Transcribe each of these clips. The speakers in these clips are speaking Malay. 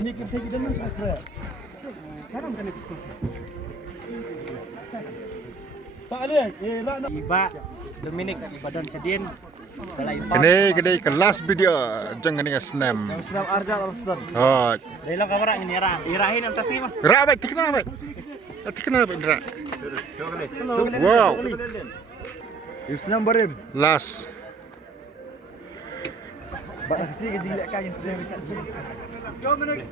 Ini kita dengan sakra. Kanan kan itu. Pak Ali, nak Iba Dominic Ibadan Sedin Balai Gede kelas video jangan dengan senam. Senam Arja Alfsan. Oh, Dela kamera ini irahin am tasih mah. rabat tikna baik. Tikna baik dra. Wow. Senam barim. Last. Bak kasi gejilak kain. Go menuk.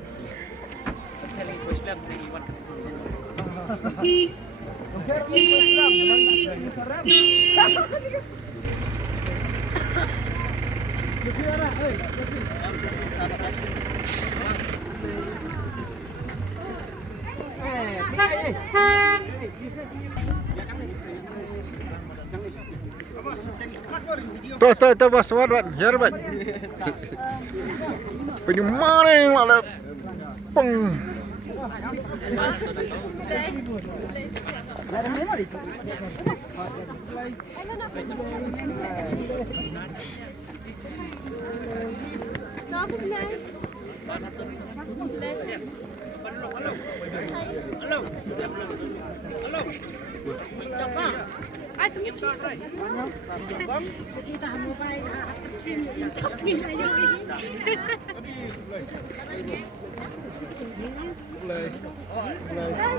Tuh bos warbat, ya rabak. Penyumaring malah peng.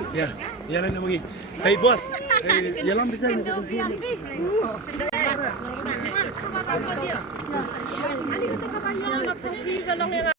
Ya, jalan lagi. Hey bos, jalan bisa. Kendor yang ni. Apa dia? Ani kata kapan yang nak pergi galong yang